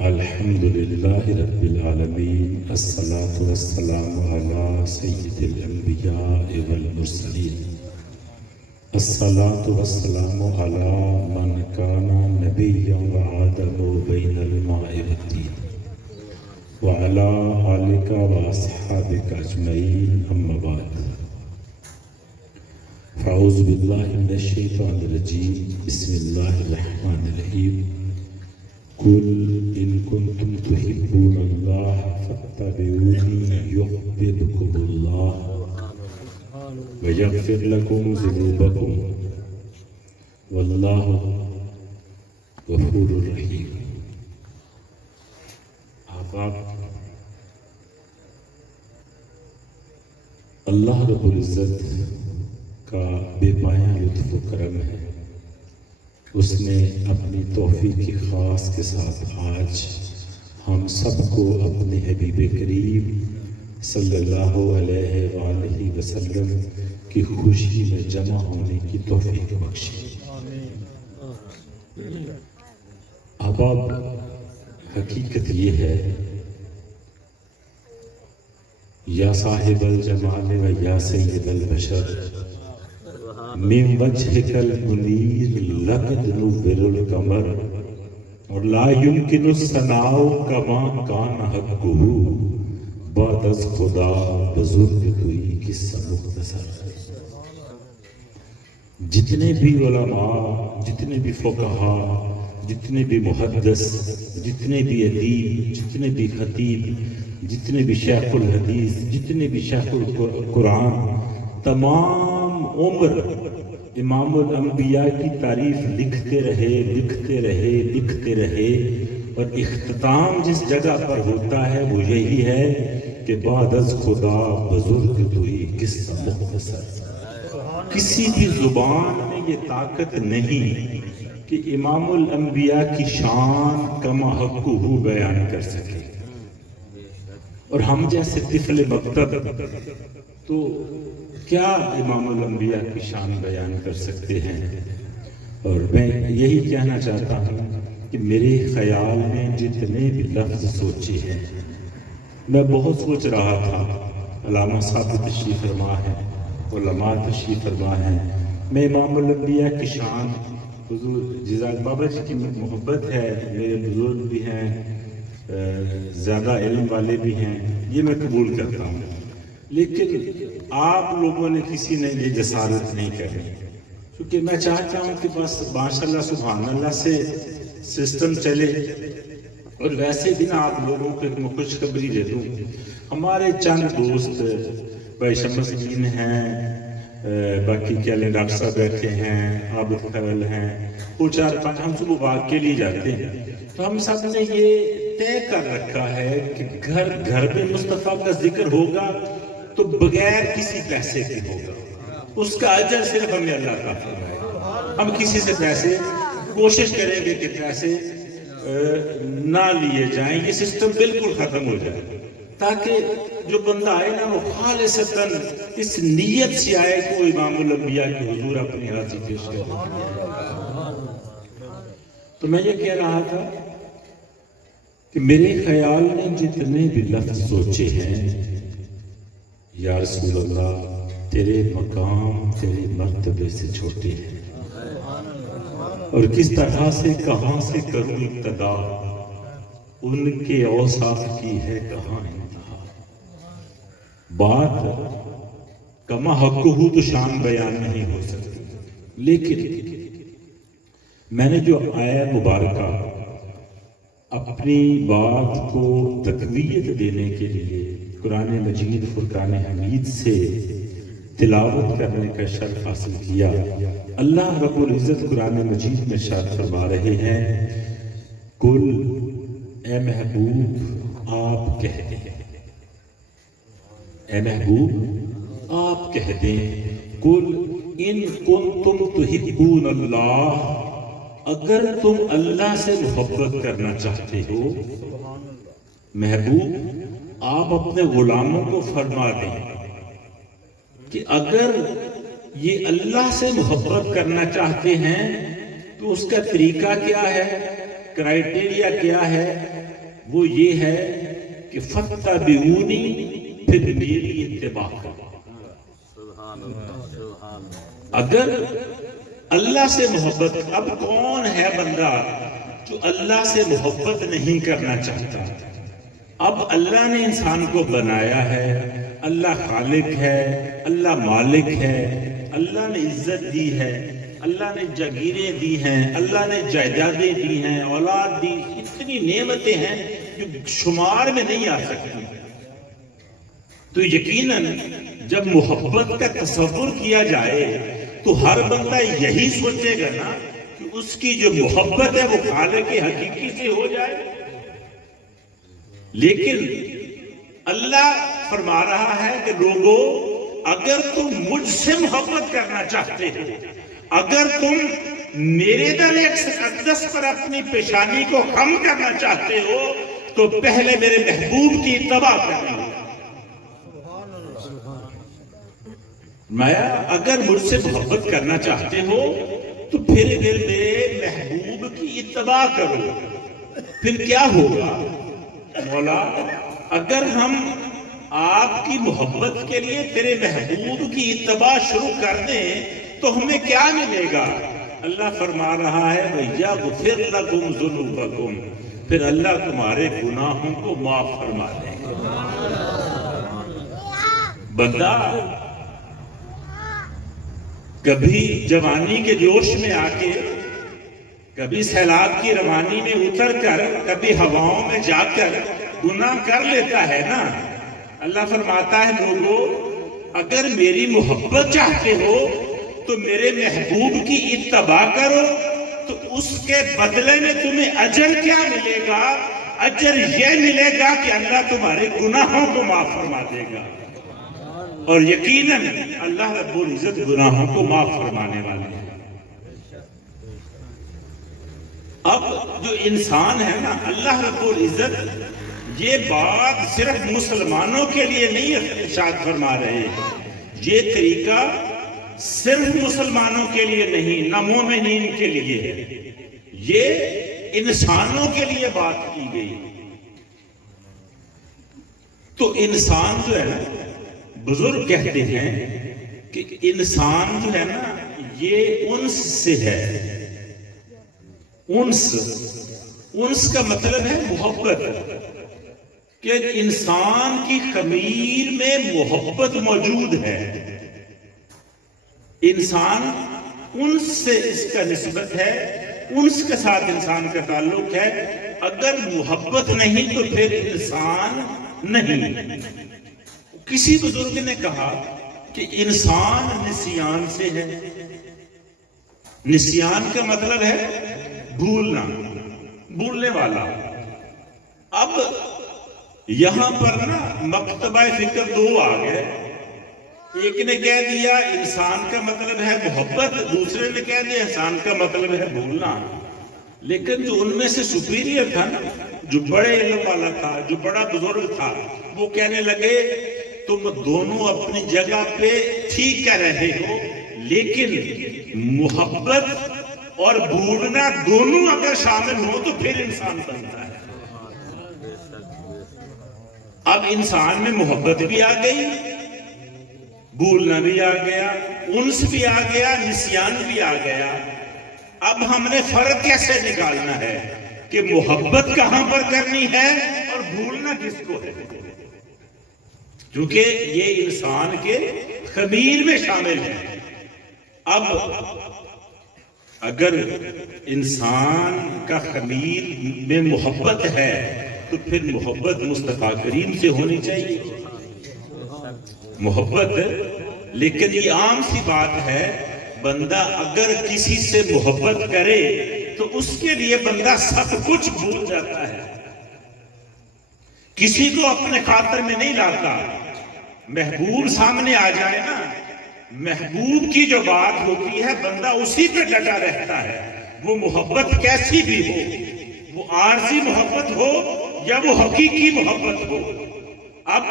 الحمدللہ رب العالمین الصلاة والسلام علی سید الانبیاء والمرسلین الصلاة والسلام علی من کان نبیا وآدم بین الماء والطین وعلی آلک واصحابک اجمعین اما بعد فاعوذ باللہ من الشیطان الرجیم بسم اللہ الرحمن الرحیم قل ان کنتم تحبون اللہ فاتبعونی یحببکم اللہ ویغفر لکم ذنوبکم واللہ غفور رحیم۔ احباب، اللہ رب العزت کا بے پایہ لطف و کرم ہے۔ اس نے اپنی توفیق خاص کے ساتھ آج ہم سب کو اپنے حبیب کریم صلی اللہ علیہ وآلہ وسلم کی خوشی میں جمع ہونے کی توفیق بخشی۔ احباب، حقیقت یہ ہے، یا صاحب الجمال و یا سید البشر من وجهك المنیر لقد نور القمر اور لا يمكن الثناء كما كان حقه بعد از خدا بزرگ توئی قصہ مختصر۔ جتنے بھی علماء، جتنے بھی فقہا، جتنے بھی محدث، جتنے بھی ادیب، جتنے بھی خطیب، جتنے بھی شیخ الحدیث، جتنے بھی شیخ القرآن، تمام عمر امام الانبیاء کی تعریف لکھتے رہے اور اختتام جس جگہ پر ہوتا ہے وہ یہی ہے کہ بعد از خدا بزرگ توئی قصہ مختصر۔ کسی بھی زبان میں یہ طاقت نہیں کہ امام الانبیاء کی شان کما حقہ بیان کر سکے، اور ہم جیسے طفل مکتب تو کیا امام الانبیاء کی شان بیان کر سکتے ہیں۔ اور میں یہی کہنا چاہتا ہوں کہ میرے خیال میں جتنے بھی لفظ سوچے ہیں، میں بہت سوچ رہا تھا، علامہ صاحب تشریف فرما ہے، علماء تشریف فرما ہے، میں امام الانبیاء کی شان، حضور جزاک بابا جی کی محبت ہے، میرے بزرگ بھی ہیں، زیادہ علم والے بھی ہیں، یہ میں قبول کرتا ہوں، لیکن آپ لوگوں نے کسی نے یہ جسارت نہیں کرنی، کیونکہ میں چاہتا ہوں کہ بس ماشاءاللہ سبحان اللہ سے سسٹم چلے، اور ویسے بھی نا آپ لوگوں کو ایک خوشخبری دے دوں، ہمارے چند دوست بھائی شمس الدین ہیں، باقی کیا لیں ڈاکٹر صاحب بیٹھے ہیں، عابد خیل ہیں، وہ 4-5 ہم صبح واک کے لیے جاتے ہیں، تو ہم سب نے یہ طے کر رکھا ہے کہ گھر میں مصطفیٰ کا ذکر ہوگا تو بغیر کسی پیسے کے ہوگا، اس کا اجر صرف ہمیں اللہ کا فرمائے۔ ہم کسی سے پیسے کوشش کریں گے کہ پیسے نہ لیے جائیں، یہ سسٹم بالکل ختم ہو جائے، تاکہ جو بندہ آئے نا وہ خالصتاً اس نیت سے آئے کہ وہ امام الانبیاء کے حضور اپنی حاضری پیش کرے۔ تو میں یہ کہہ رہا تھا کہ میرے خیال میں جتنے بھی لفظ سوچے ہیں، یا رسول اللہ تیرے مقام تیرے مرتبے سے چھوٹے ہیں، اور کس طرح سے کہاں سے کروں ابتدا، ان کے اوصاف کی ہے کہاں انتہا۔ بات کما حقہ تو شان بیان نہیں ہو سکتی، لیکن میں نے جو آیہ مبارکہ اپنی بات کو تقویت دینے کے لیے قرآن مجید فرقان حمید سے تلاوت کرنے کا شرف حاصل کیا، اللہ رب العزت قرآن مجید میں ارشاد فرما رہے ہیں، قل اے محبوب آپ کہہ دیں، اے محبوب آپ کہہ دیں، قل ان کنتم تحبون اللہ، اگر تم اللہ سے محبت کرنا چاہتے ہو، محبوب آپ اپنے غلاموں کو فرما دیں کہ اگر یہ اللہ سے محبت کرنا چاہتے ہیں تو اس کا طریقہ کیا ہے، کرائٹیریا کیا ہے؟ وہ یہ ہے کہ فَاتَّبِعُونِی، پھر میری اتباع کرو۔ اگر اللہ سے محبت، اب کون ہے بندہ جو اللہ سے محبت نہیں کرنا چاہتا؟ اب اللہ نے انسان کو بنایا ہے، اللہ خالق ہے، اللہ مالک ہے، اللہ نے عزت دی ہے، اللہ نے جاگیریں دی ہیں، اللہ نے جائیدادیں دی ہیں، اولاد دی، اتنی نعمتیں ہیں جو شمار میں نہیں آ سکتی۔ تو یقیناً جب محبت کا تصور کیا جائے تو ہر بندہ یہی سوچے گا نا کہ اس کی جو محبت ہے وہ خالق حقیقی سے ہو جائے۔ لیکن اللہ فرما رہا ہے کہ لوگوں، اگر تم مجھ سے محبت کرنا چاہتے ہو، اگر تم میرے در اقدس پر اپنی پیشانی کو خم کرنا چاہتے ہو تو پہلے میرے محبوب کی اتباع کرنا ہوگا۔ میں اگر مجھ سے محبت کرنا چاہتے ہو تو پھر میرے محبوب کی اتباع کرو۔ پھر کیا ہوگا مولا؟ اگر ہم آپ کی محبت کے لیے تیرے محبوب کی اتباع شروع کر دیں تو ہمیں کیا ملے گا؟ اللہ فرما رہا ہے وَيَغْفِرْ لَكُمْ ذُنُوبَكُمْ، پھر اللہ تمہارے گناہوں کو معاف فرما دے گا۔ بندہ کبھی جوانی کے جوش میں آ کے، کبھی سیلاب کی روانی میں اتر کر، کبھی ہواؤں میں جا کر گناہ کر لیتا ہے نا۔ اللہ فرماتا ہے لوگوں، اگر میری محبت چاہتے ہو تو میرے محبوب کی اتباع کرو، تو اس کے بدلے میں تمہیں اجر کیا ملے گا؟ اجر یہ ملے گا کہ اللہ تمہارے گناہوں کو معاف فرما دے گا، اور یقیناً اللہ رب العزت گناہوں کو معاف فرمانے والے ہیں۔ اب جو انسان ہے نا، اللہ رب العزت یہ بات صرف مسلمانوں کے لیے نہیں ارشاد فرما رہے، یہ طریقہ صرف مسلمانوں کے لیے نہیں، نہ مومنین کے لیے ہے، یہ انسانوں کے لیے بات کی گئی۔ تو انسان جو ہے نا، بزرگ کہتے ہیں کہ انسان جو ہے نا یہ انس سے ہے۔ انس کا مطلب ہے محبت، کہ انسان کی خمیر میں محبت موجود ہے۔ انسان انس سے اس کا نسبت ہے، انس کے ساتھ انسان کا تعلق ہے۔ اگر محبت نہیں تو پھر انسان نہیں۔ کسی بزرگ نے کہا کہ انسان نسیان سے ہے۔ نسیان کا مطلب ہے بھولنا، بھولنے والا۔ اب یہاں پر نا مکتبہ فکر دو آ گئے، ایک نے کہہ دیا انسان کا مطلب ہے محبت، دوسرے نے کہہ دیا انسان کا مطلب ہے بھولنا۔ لیکن جو ان میں سے سپیریئر تھا نا، جو بڑے علم والا تھا، جو بڑا بزرگ تھا، وہ کہنے لگے تم دونوں اپنی جگہ پہ ٹھیک کہہ رہے ہو، لیکن محبت اور بھولنا دونوں اگر شامل ہو تو پھر انسان بنتا ہے۔ اب انسان میں محبت بھی آ گئی، بھولنا بھی آ گیا، انس بھی آ گیا، نسیان بھی آ گیا۔ اب ہم نے فرق کیسے نکالنا ہے کہ محبت کہاں پر کرنی ہے اور بھولنا کس کو ہے؟ کیونکہ یہ انسان کے خمیر میں شامل ہے۔ اب اگر انسان کا خمیر میں محبت ہے تو پھر محبت مصطفیٰ کریم سے ہونی چاہیے، محبت۔ لیکن یہ عام سی بات ہے، بندہ اگر کسی سے محبت کرے تو اس کے لیے بندہ سب کچھ بھول جاتا ہے، کسی کو اپنے خاطر میں نہیں لاتا۔ محبوب سامنے آ جائے نا، محبوب کی جو بات ہوتی ہے بندہ اسی پہ ڈٹا رہتا ہے، وہ محبت کیسی بھی ہو، وہ عارضی محبت ہو یا وہ حقیقی محبت ہو۔ اب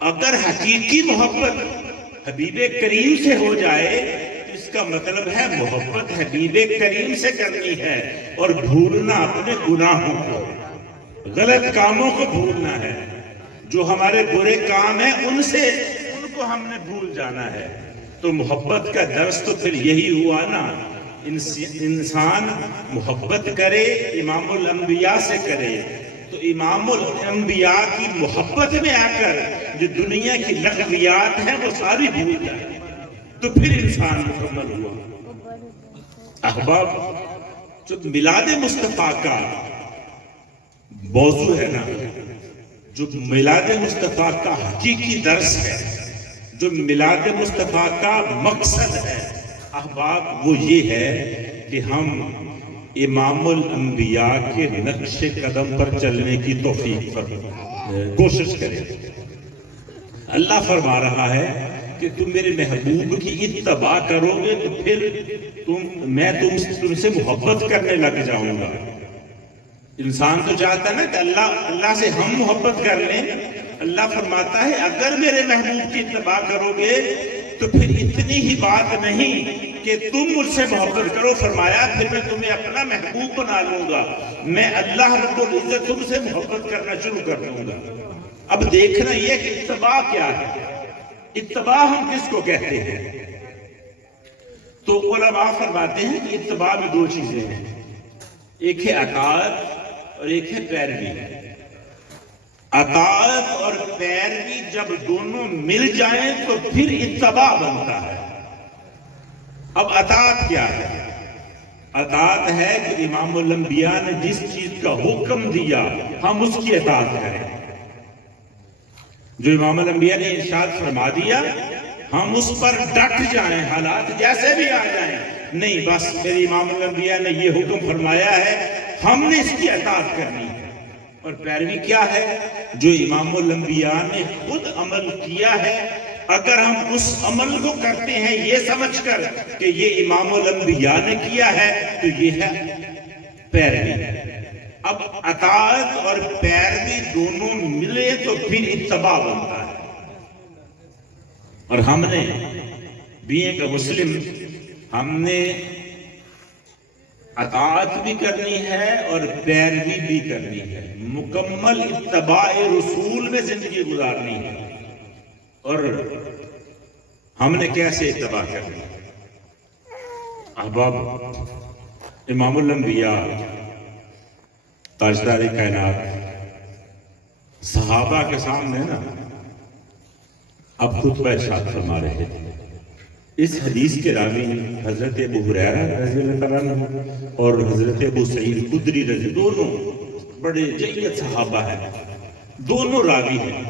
اگر حقیقی محبت حبیب کریم سے ہو جائے تو اس کا مطلب ہے محبت حبیب کریم سے کرنی ہے اور بھولنا اپنے گناہوں کو، غلط کاموں کو بھولنا ہے، جو ہمارے برے کام ہیں ان کو ہم نے بھول جانا ہے۔ تو محبت کا درس تو پھر یہی ہوا نا، انسان محبت کرے، امام الانبیاء سے کرے، تو امام الانبیاء کی محبت میں آ کر جو دنیا کی لغویات ہیں وہ ساری بھول جائے، تو پھر انسان مکمل ہوا۔ احباب، جو میلاد مصطفیٰ کا موضوع ہے نا، جو میلاد مصطفیٰ کا حقیقی درس ہے، جو میلاد مصطفیٰ کا مقصد ہے احباب، وہ یہ ہے کہ ہم امام الانبیاء کے نقش قدم پر چلنے کی توفیق پر کوشش کریں۔ اللہ فرما رہا ہے کہ تم میرے محبوب کی اتباع کرو گے تو پھر میں تم سے محبت کرنے لگ جاؤں گا۔ انسان تو چاہتا ہے نا کہ اللہ سے ہم محبت کر لیں۔ اللہ فرماتا ہے اگر میرے محبوب کی اتباع کرو گے تو پھر اتنی ہی بات نہیں کہ تم مجھ سے محبت کرو، فرمایا پھر میں تمہیں اپنا محبوب بنا لوں گا، میں اللہ رب العزت تم سے محبت کرنا شروع کر دوں گا۔ اب دیکھنا یہ کہ اتباع کیا ہے، اتباع ہم کس کو کہتے ہیں؟ تو علماء فرماتے ہیں کہ اتباع میں دو چیزیں ہیں، ایک ہے اطاعت اور ایک ہے پیروی۔ اطاعت اور پیروی جب دونوں مل جائیں تو پھر اتباع بنتا ہے۔ اب اطاعت کیا ہے؟ اطاعت ہے کہ امام الانبیاء نے جس چیز کا حکم دیا ہم اس کی اطاعت کریں۔ جو امام الانبیاء نے ارشاد فرما دیا ہم اس پر ڈٹ جائیں، حالات جیسے بھی آ جائیں، نہیں بس میرے امام الانبیاء نے یہ حکم فرمایا ہے، ہم نے اس کی اطاعت کرنی ہے۔ اور پیروی کیا ہے؟ جو امام الانبیاء نے خود عمل کیا ہے، اگر ہم اس عمل کو کرتے ہیں یہ سمجھ کر کہ یہ امام الانبیاء نے کیا ہے تو یہ ہے پیروی۔ اب اطاعت اور پیروی دونوں ملے تو پھر اتباع بنتا ہے۔ اور ہم نے بھی ایک مسلم، ہم نے اطاعت بھی کرنی ہے اور پیروی بھی کرنی ہے، مکمل اتباع رسول میں زندگی گزارنی ہے۔ اور ہم نے کیسے اتباع کرنی ہے؟ احباب، امام الانبیاء تاجدار کائنات صحابہ کے سامنے نا اب خطبہ ارشاد فرما رہے تھے۔ اس حدیث کے راوی حضرت ابو ہریرہ رضی اللہ عنہ اور حضرت ابو سعید خدری رضی، دونوں بڑے جلیل صحابہ ہیں، دونوں راوی ہیں۔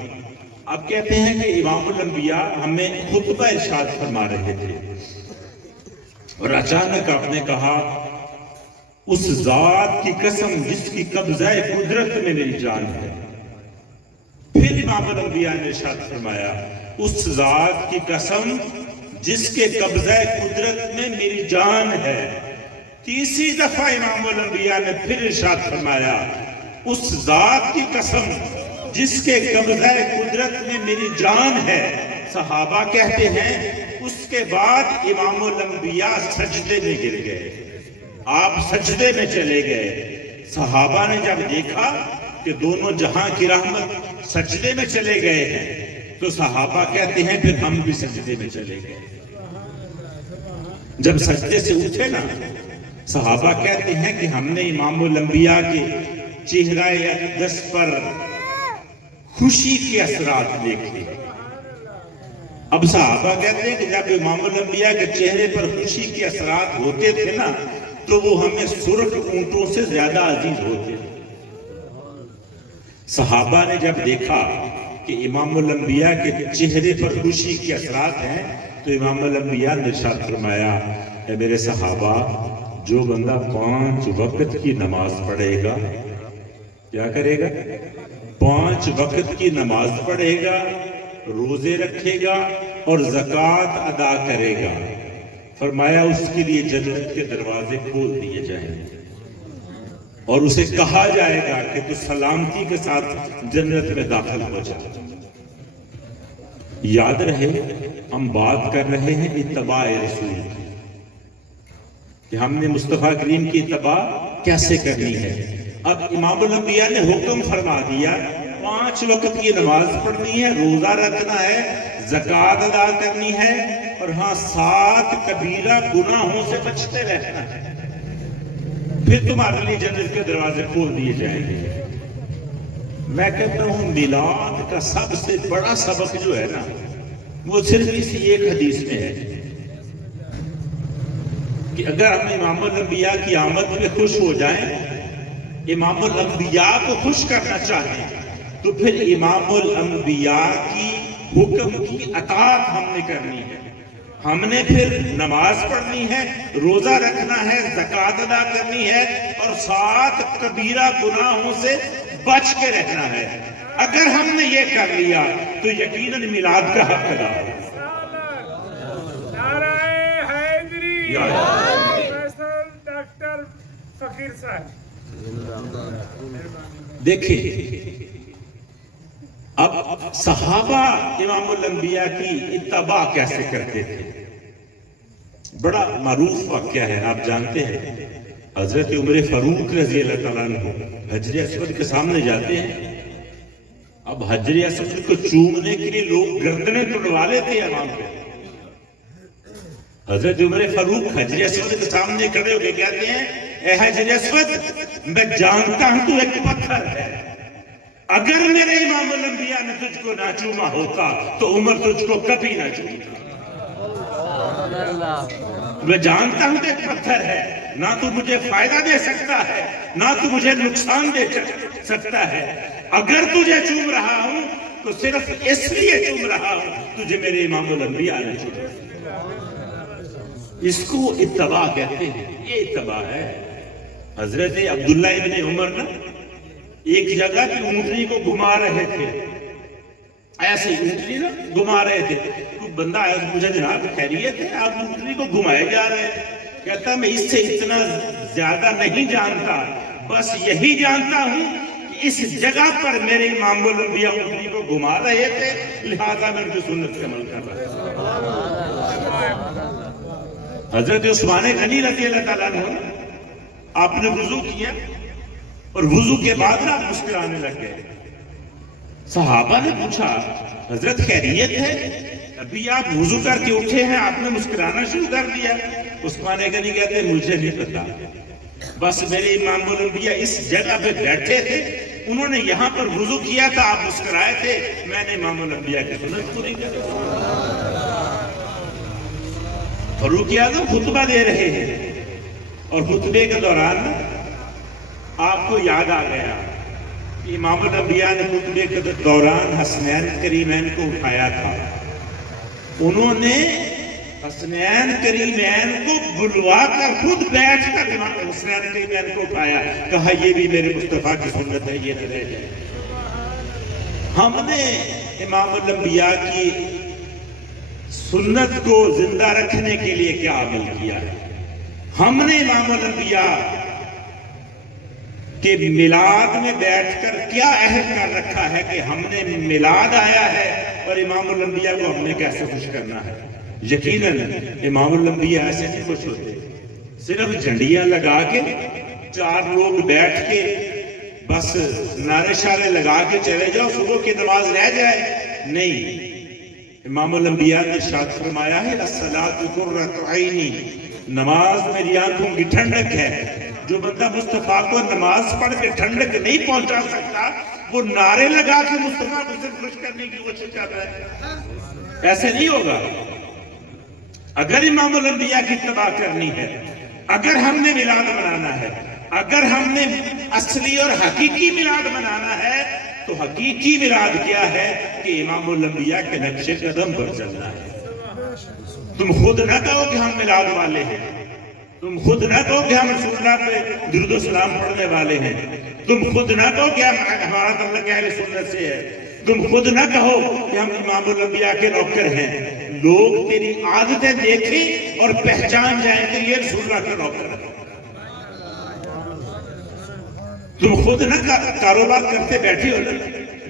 اب کہتے ہیں کہ امام الانبیاء ہمیں خطبہ ارشاد فرما رہے تھے اور اچانک آپ نے کہا اس ذات کی قسم جس کی قبضہ قدرت میں میری جان ہے۔ پھر امام الانبیاء نے ارشاد فرمایا اس ذات کی قسم جس کے قبضہ قدرت میں میری جان ہے۔ تیسری دفعہ امام الانبیاء نے پھر ارشاد فرمایا اس ذات کی قسم جس کے قبضہ قدرت میں میری جان ہے۔ صحابہ کہتے ہیں اس کے بعد امام الانبیاء سجدے میں گر گئے، آپ سجدے میں چلے گئے۔ صحابہ نے جب دیکھا کہ دونوں جہاں کی رحمت سجدے میں چلے گئے ہیں تو صحابہ کہتے ہیں پھر ہم بھی سجدے میں چلے گئے۔ جب سجدے سے اٹھے نا، صحابہ کہتے ہیں کہ ہم نے امام الانبیاء کے چہرہ اقدس پر خوشی کے اثرات دیکھے۔ اب صحابہ کہتے ہیں کہ جب امام الانبیاء کے چہرے پر خوشی کے اثرات ہوتے تھے نا تو وہ ہمیں سرخ اونٹوں سے زیادہ عزیز ہوتے تھے۔ صحابہ نے جب دیکھا کہ امام الانبیاء کے چہرے پر خوشی کے اثرات ہیں تو امام الانبیاء نے ارشاد فرمایا اے میرے صحابہ، جو بندہ 5 وقت کی نماز پڑھے گا، کیا کرے گا؟ 5 وقت کی نماز پڑھے گا، روزے رکھے گا اور زکوٰۃ ادا کرے گا، فرمایا اس کے لیے جنت کے دروازے کھول دیے جائیں گے اور اسے کہا جائے گا کہ تو سلامتی کے ساتھ جنت میں داخل ہو جائے۔ یاد رہے ہم بات کر رہے ہیں اتباع رسول کی، کہ ہم نے مصطفیٰ کریم کی اتباع کیسے کرنی ہے۔ اب امام الانبیاء نے حکم فرما دیا 5 وقت کی نماز پڑھنی ہے، روزہ رکھنا ہے، زکوٰۃ ادا کرنی ہے، اور ہاں 7 کبیرہ گناہوں سے بچتے رہنا ہے، پھر تمہارے لیے جنت کے دروازے کھول دیے جائیں گے۔ میں کہتا ہوں میلاد کا سب سے بڑا سبق جو ہے نا وہ صرف اسی ایک حدیث میں ہے کہ اگر ہم امام الانبیاء کی آمد میں خوش ہو جائیں، امام الانبیاء کو خوش کرنا چاہیں، تو پھر امام الانبیاء کی حکم کی اطاعت ہم نے کرنی ہے۔ ہم نے پھر نماز پڑھنی ہے، روزہ رکھنا ہے، زکوٰۃ ادا کرنی ہے، اور 7 کبیرہ گناہوں سے بچ کے رہنا ہے۔ اگر ہم نے یہ کر لیا تو یقیناً میلاد کا حق ادا ہوگا۔ نعرہ حیدری، پروفیسر ڈاکٹر فقیر صاحب۔ دیکھیں اب صحابہ امام الانبیاء کی اتباع کیسے کرتے تھے؟ بڑا معروف واقعہ ہے، آپ جانتے ہیں حضرت عمر فاروق رضی اللہ تعالیٰ عنہ حجر اسود کے سامنے جاتے ہیں۔ اب حجر اسود کو چومنے کے لیے لوگ گردنیں توڑوا لیتے ہیں امام پہ۔ حضرت عمر فاروق حجر اسود کے سامنے کھڑے ہو کے کہتے ہیں اے حجر اسود، میں جانتا ہوں تو ایک پتھر ہے، اگر میرے امام الانبیاء نے تجھ کو نہ چوما ہوتا تو عمر تجھ کو کبھی نہ چومتا۔ میں جانتا ہوں کہ ایک پتھر ہے، نہ تو مجھے فائدہ دے سکتا ہے نہ تو مجھے نقصان دے سکتا ہے، اگر تجھے چوم رہا ہوں تو صرف اس لیے چوم رہا ہوں تجھے میرے امام الانبیاء نے چوما۔ اس کو اتباع کہتے ہیں، یہ اتباع ہے۔ حضرت عبداللہ ابن عمر نا ایک جگہ کی اونٹنی کو گھما رہے تھے، ایسے ہی اونٹنی نا گھما رہے تھے، کوئی بندہ آیا مجھے جناب خیریت ہے آپ اونٹنی کو گھمائے جا رہے ہیں؟ کہتا میں اس سے اتنا زیادہ نہیں جانتا، بس یہی جانتا ہوں کہ اس جگہ پر میرے امام الانبیاء اونٹنی کو گھما رہے تھے، لہذا میں ان کی سنت کے عمل کر رہا تھا۔ حضرت عثمان غنی رضی اللہ تعالیٰ عنہ آپ نے وضو کیا اور وضو کے بعد آپ مسکرانے لگ گئے۔ صحابہ نے پوچھا حضرت خیریت ہے؟ ابھی آپ وضو کر کے اٹھے ہیں آپ نے مسکرانا شروع کر دیا۔ عثمان غنی کہتے ہیں مجھے نہیں پتا، بس میرے امام الانبیاء اس جگہ پہ بیٹھے تھے، انہوں نے یہاں پر وضو کیا تھا، آپ مسکرائے تھے، میں نے امام الانبیاء کی سنت پوری کر دی۔ فاروق اعظم خطبہ دے رہے ہیں اور خطبے کے دوران آپ کو یاد آ گیا کہ امام الانبیاء نے خطبے کے دوران حسنین کریمین کو اٹھایا تھا، انہوں نے حسنین کریمین کو بلوا کر خود بیٹھ کر حسنین کریمین کو اٹھایا، کہا یہ بھی میرے مصطفیٰ کی سنت ہے، یہ نہ رہ جائے۔ ہم نے امام الانبیاء کی سنت کو زندہ رکھنے کے لیے کیا عمل کیا ہے؟ ہم نے امام الانبیاء کہ میلاد میں بیٹھ کر کیا عہد کر رکھا ہے کہ ہم نے میلاد آیا ہے اور امام الانبیاء کو ہم نے کیسے خوش کرنا ہے؟ یقیناً امام الانبیاء ایسے نہیں خوش ہوتے، صرف جھنڈیاں لگا کے 4 لوگ بیٹھ کے بس نعرے شارے لگا کے چلے جاؤ، صبح کی نماز رہ جائے، نہیں۔ امام الانبیاء نے ارشاد فرمایا ہے الصلاۃ قرۃ عینی، نماز میری آنکھوں کی ٹھنڈک ہے۔ جو بندہ مصطفیٰ کو نماز پڑھ کے ٹھنڈک نہیں پہنچا سکتا وہ نعرے لگا کے مصطفیٰ کو صرف خوش کرنے کی کوشش کر رہا ہے، ایسے نہیں ہوگا۔ اگر امام الانبیاء کی اتباع کرنی ہے، اگر ہم نے میلاد منانا ہے، اگر ہم نے اصلی اور حقیقی میلاد منانا ہے تو حقیقی میلاد کیا ہے کہ امام الانبیاء کے نقش قدم پر چلنا ہے۔ تم خود نہ کہو کہ ہم میلاد والے ہیں، تم خود نہ کہو کہ ہم رسول اللہ پہ درود و سلام پڑھنے والے ہیں، تم خود نہ کہو کہ ہمارا تعلق اہل سنت سے ہے، تم خود نہ کہو کہ ہم امام الانبیاء کے نوکر ہیں۔ لوگ تیری عادتیں دیکھیں اور پہچان جائیں کہ یہ رسول اللہ کے نوکر ہے۔ تم خود نہ کاروبار کرتے بیٹھے ہو نا،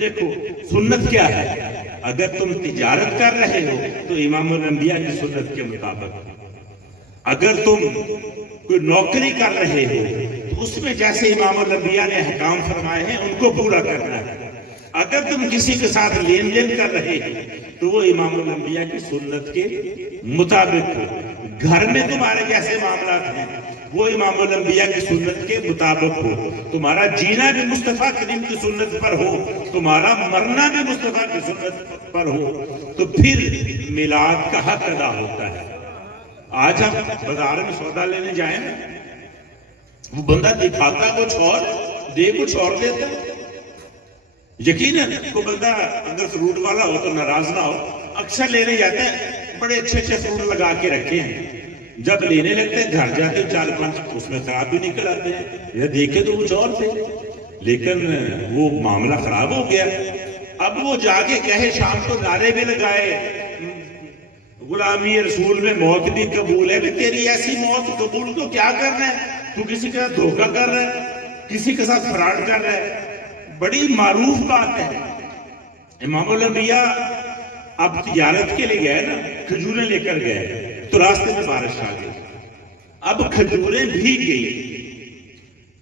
دیکھو سنت کیا ہے۔ اگر تم تجارت کر رہے ہو تو امام الانبیاء کی سنت کے مطابق، اگر تم کوئی نوکری کر رہے ہو تو اس میں جیسے امام الانبیاء نے احکام فرمائے ہیں ان کو پورا کرنا ہے. اگر تم کسی کے ساتھ لین دین کر رہے ہو تو وہ امام الانبیاء کی سنت کے مطابق ہو. گھر میں تمہارے جیسے معاملات ہیں وہ امام الانبیاء کی سنت کے مطابق ہو. تمہارا جینا بھی مصطفیٰ کریم کی سنت پر ہو, تمہارا مرنا بھی مصطفیٰ کی سنت پر ہو, تو پھر میلاد کا حق ادا ہوتا ہے. آج ہم بازار میں سودا لینے جائیں نا, وہ بندہ دکھاتا کچھ اور دے کچھ اور دیتا ہے. یقیناً کوئی بندہ اگر فروٹ والا ہو تو ناراض نہ ہو, اکثر لینے جاتا ہے بڑے اچھے اچھے فروٹ لگا کے رکھے ہیں, جب لینے لگتے ہیں گھر جاتے 4-5 اس میں خراب بھی نکل آتے ہیں, یا دیکھے تو کچھ اور تھے, لیکن وہ معاملہ خراب ہو گیا. اب وہ جا کے کہے شام کو نعرے بھی لگائے غلامی رسول میں موت بھی قبول ہے, بھی تیری ایسی موت قبول تو کیا کرنا ہے, تو کسی کے ساتھ دھوکہ کر رہا ہے, کسی کے ساتھ فراڈ کر رہا ہے. بڑی معروف بات ہے. امام الانبیاء اب تجارت کے لیے گئے نا, کھجوریں لے کر گئے تو راستے میں بارش آ گئی, اب کھجوریں بھیگ گئی.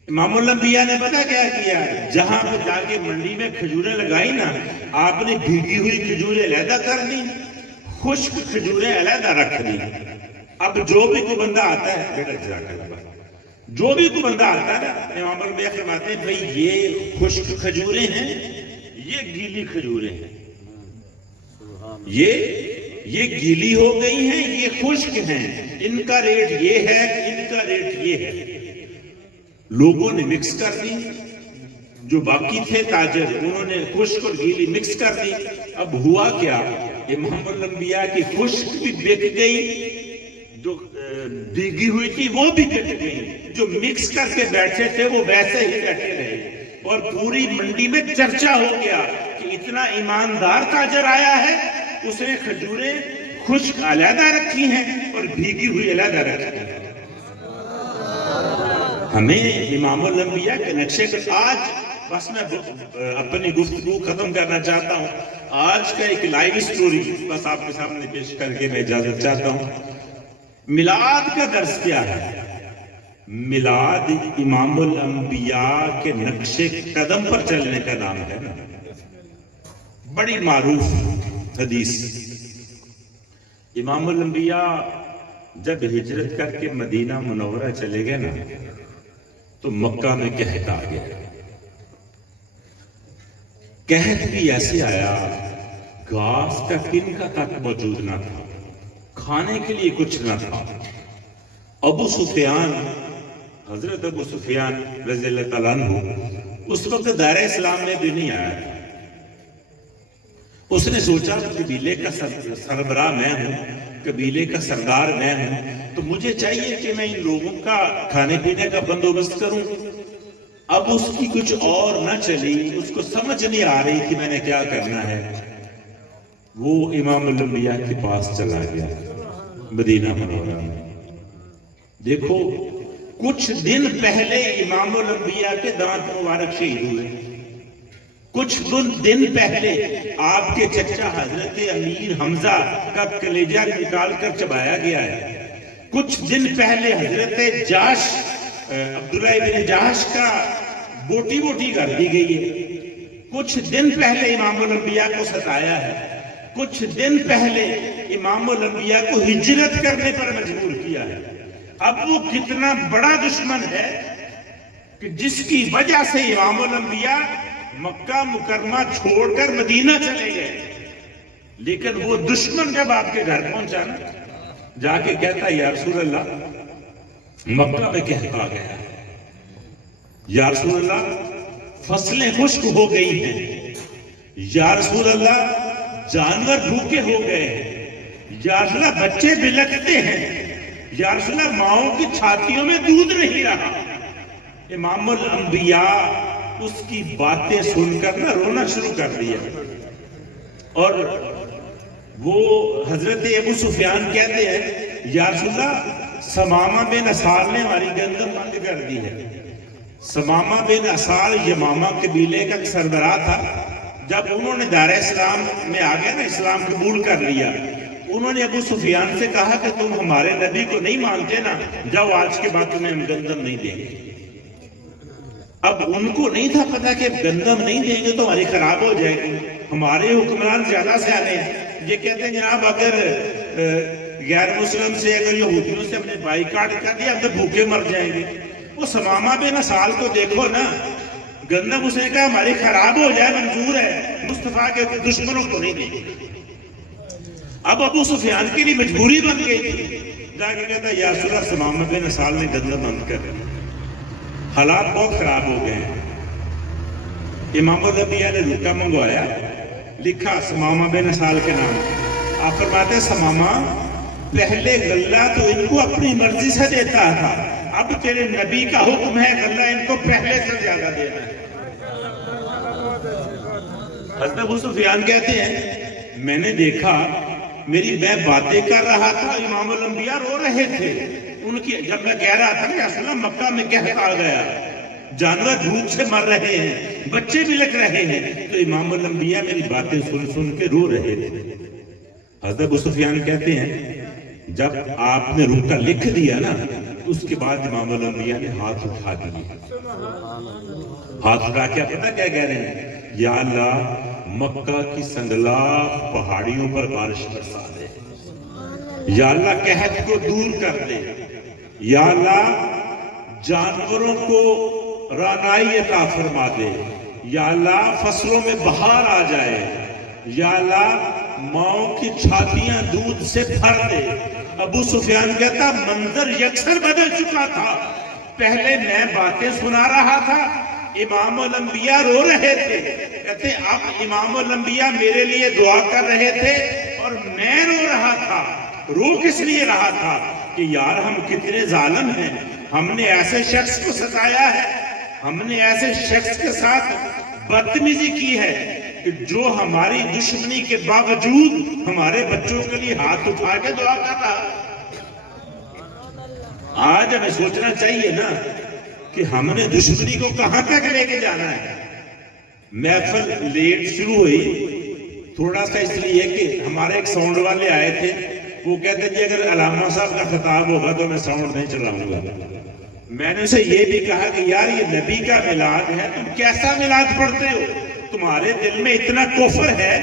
امام الانبیاء نے پتہ کیا کیا, جہاں پہ جا کے منڈی میں کھجوریں لگائی نا, آپ نے بھیگی ہوئی کھجوریں علیحدہ کر دی, خشک کھجوریں علیحدہ رکھ دی. اب جو بھی کوئی بندہ آتا ہے, بیٹا جزاک اللہ, جو بھی کوئی بندہ آتا ہے نا, امام الانبیاء فرماتے ہیں بھئی یہ خشک کھجوریں ہیں, یہ گیلی کھجوریں ہیں, یہ گیلی ہو گئی ہیں, یہ خشک ہیں, ان کا ریٹ یہ ہے, ان کا ریٹ یہ ہے. لوگوں نے مکس کر دی, جو باقی تھے تاجر انہوں نے خشک اور گیلی مکس کر دی. اب ہوا کیا, امام الانبیاء کی خشک بھی بک گئی, جو بھیگی ہوئی تھی وہ بھی بک گئی, جو مکس کر کے بیٹھے تھے وہ ویسے ہی بیٹھے رہے, اور پوری منڈی میں چرچا ہو گیا کہ اتنا ایماندار تاجر آیا ہے, اس نے کھجوریں خشک علیحدہ رکھی ہیں اور بھیگی ہوئی علیحدہ رکھی ہیں. ہمیں امام الانبیاء کے نقشے کے آج بس میں اپنی گفتگو ختم کرنا چاہتا ہوں. آج کا ایک لائیو سٹوری بس آپ کے سامنے پیش کر کے میں اجازت چاہتا ہوں. میلاد کا درس کیا ہے؟ میلاد امام الانبیاء کے نقشے قدم پر چلنے کا نام ہے نا. بڑی معروف حدیث, امام الانبیاء جب ہجرت کر کے مدینہ منورہ چلے گئے نا تو مکہ میں قحط آ گیا. قحط بھی ایسے آیا, گھاس کا تنکا تک موجود نہ تھا, کھانے کے لیے کچھ نہ تھا. ابو سفیان, حضرت ابو سفیان رضی اللہ تعالیٰ عنہ اس وقت دائرہ اسلام میں بھی نہیں آیا تھا. اس نے سوچا قبیلے کا سربراہ میں ہوں, قبیلے کا سردار میں ہوں, تو مجھے چاہیے کہ میں ان لوگوں کا کھانے پینے کا بندوبست کروں. اب اس کی کچھ اور نہ چلی, اس کو سمجھ نہیں آ رہی کہ میں نے کیا کرنا ہے. وہ امام الانبیاء کے پاس چلا گیا مدینہ منورہ میں. دیکھو کچھ دن پہلے امام الانبیاء کے دانت مبارک شہید ہوئے, کچھ دن پہلے آپ کے چچا حضرت امیر حمزہ کا کلیجہ نکال کر چبایا گیا ہے, کچھ دن پہلے حضرت جاش عبداللہ ابن جاش کا بوٹی کر دی گئی ہے, کچھ دن پہلے امام الانبیاء کو ستایا ہے, کچھ دن پہلے امام الانبیاء کو ہجرت کرنے پر مجبور کیا ہے. اب وہ کتنا بڑا دشمن ہے کہ جس کی وجہ سے امام الانبیاء مکہ مکرمہ چھوڑ کر مدینہ چلے گئے. لیکن وہ دشمن جب آپ کے گھر پہنچا نا, جا کے کہتا یا رسول اللہ مکہ میں قحط آ گیا, یا رسول اللہ فصلیں خشک ہو گئی ہیں, یا رسول اللہ جانور بھوکے ہو گئے ہیں, یا رسول اللہ بچے بلکتے ہیں, یا رسول اللہ ماؤں کی چھاتیوں میں دودھ نہیں رہا. امام الانبیاء اس کی باتیں سن کر نہ رونا شروع کر دیا, اور وہ حضرت ابو سفیان کہتے ہیں یا رسول اللہ سمامہ بن اسال نے ہماری گندم بند کر دی ہے. سمامہ بن اسال یمامہ قبیلے کا سربراہ تھا. جب انہوں نے دائرہ اسلام میں آ گئے نا, اسلام قبول کر لیا, انہوں نے ابو سفیان سے کہا کہ تم ہمارے نبی کو نہیں مانتے نا، جاؤ آج کے بعد تمہیں ہم گندم نہیں دیں گے۔ اب ان کو نہیں تھا پتا کہ گندم نہیں دیں گے تو ہماری خراب ہو جائے گی۔ ہمارے حکمران زیادہ سیانے ہیں، یہ کہتے ہیں جناب اگر غیر مسلم سے، اگر یہودیوں سے ہم نے بائیکاٹ کر دیا ہم تو بھوکے مر جائیں گے۔ وہ ثمامہ بن اسال کو دیکھو نا، گندم اس نے کہا ہماری خراب ہو جائے منظور ہے، مصطفیٰ کے دشمنوں کو نہیں دیں گے۔ اب ابو سفیان کے لیے مجبوری بن گئی تھی، جا کے کہتا یا رسول اللہ ثمامہ بن اسال نے گندم بند کر دی، حالات بہت خراب ہو گئے ہیں۔ امام الانبیاء نے روکا منگوایا، لکھا ثمامہ بن اسال کے نام۔ آپ فرماتے ہیں ثمامہ پہلے غلہ تو ان کو اپنی مرضی سے دیتا تھا، اب تیرے نبی کا حکم ہے غلہ ان کو پہلے سے زیادہ دینا ہے۔ حضرت ابو سفیان کہتے ہیں میں نے دیکھا، میں باتیں کر رہا تھا، امام الانبیاء رو رہے تھے۔ ان کی جب میں کہہ رہا تھا کہ اصل مکہ میں قحط آ گیا، جانور بھوک سے مر رہے ہیں، بچے بھی لگ رہے ہیں، تو امام الانبیاء میری باتیں سن سن کے رو رہے تھے۔ حضرت ابو سفیان کہتے ہیں جب آپ نے روکا لکھ دیا نا، اس کے بعد امام الانبیاء نے ہاتھ اٹھا دیے۔ ہاتھ اٹھا کے پتہ کیا کہہ رہے ہیں؟ یا اللہ مکہ کی سنگلاخ پہاڑیوں پر بارش برسا دے، یا اللہ قحط کو دور کر دے، یا اللہ جانوروں کو رعنائی عطا فرما دے، یا اللہ فصلوں میں بہار آ جائے، یا اللہ ماؤں کی چھاتیاں دودھ سے بھر دے۔ ابو سفیان کہتا منظر یکسر بدل چکا تھا، پہلے میں باتیں سنا رہا تھا، امام الانبیاء رو رہے تھے، کہتے اب امام الانبیاء میرے لیے دعا کر رہے تھے اور میں رو رہا تھا۔ رو کس لیے رہا تھا کہ یار ہم کتنے ظالم ہیں، ہم نے ایسے شخص کو ستایا ہے، ہم نے ایسے شخص کے ساتھ بدتمیزی کی ہے کہ جو ہماری دشمنی کے باوجود ہمارے بچوں کے لیے ہاتھ اٹھا کے دعا کر رہا۔ آج ہمیں سوچنا چاہیے نا کہ ہم نے دشمنی کو کہاں تک لے کے جانا ہے۔ محفل لیٹ شروع ہوئی تھوڑا سا اس لیے کہ ہمارے ایک ساؤنڈ والے آئے تھے، وہ کہتے ہیں جی اگر علامہ صاحب کا خطاب ہوگا تو میں ساؤنڈ نہیں چلاؤں گا۔ میں نے اسے یہ بھی کہا کہ یار یہ نبی کا میلاد ہے، تم کیسا میلاد پڑھتے ہو؟ تمہارے دل میں اتنا کفر ہے،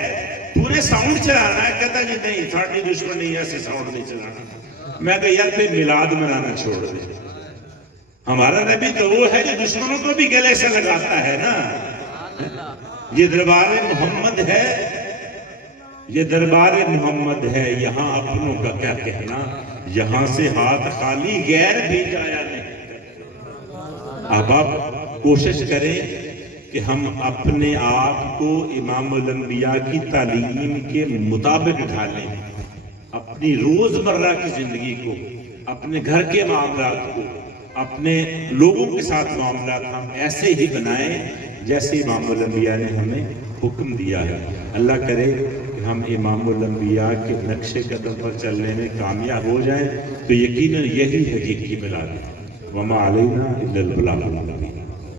پورے ساؤنڈ چلانا ہے؟ کہتا جی نہیں ساڑھی دشمنی ایسے ساؤنڈ نہیں چلانا۔ میں کہا یار پھر میلاد منانا چھوڑ دے، ہمارا نبی تو وہ ہے جو دشمنوں کو بھی گلے سے لگاتا ہے نا۔ یہ دربار محمد ہے، یہ دربار محمد ہے، یہاں اپنوں کا کیا کہنا، یہاں سے ہاتھ خالی غیر بھی جایا نہیں۔ اب آپ کوشش کریں کہ ہم اپنے آپ کو امام الانبیاء کی تعلیم کے مطابق ڈھالیں، اپنی روزمرہ کی زندگی کو، اپنے گھر کے معاملات کو، اپنے لوگوں کے ساتھ معاملات ہم ایسے ہی بنائیں جیسے امام الانبیاء نے ہمیں حکم دیا ہے۔ اللہ کرے کہ ہم امام الانبیاء کے نقش قدم پر چلنے میں کامیاب ہو جائیں، تو یقیناً یہی حقیقی میلاد ہے۔ وما علینا الا البلاغ المبین۔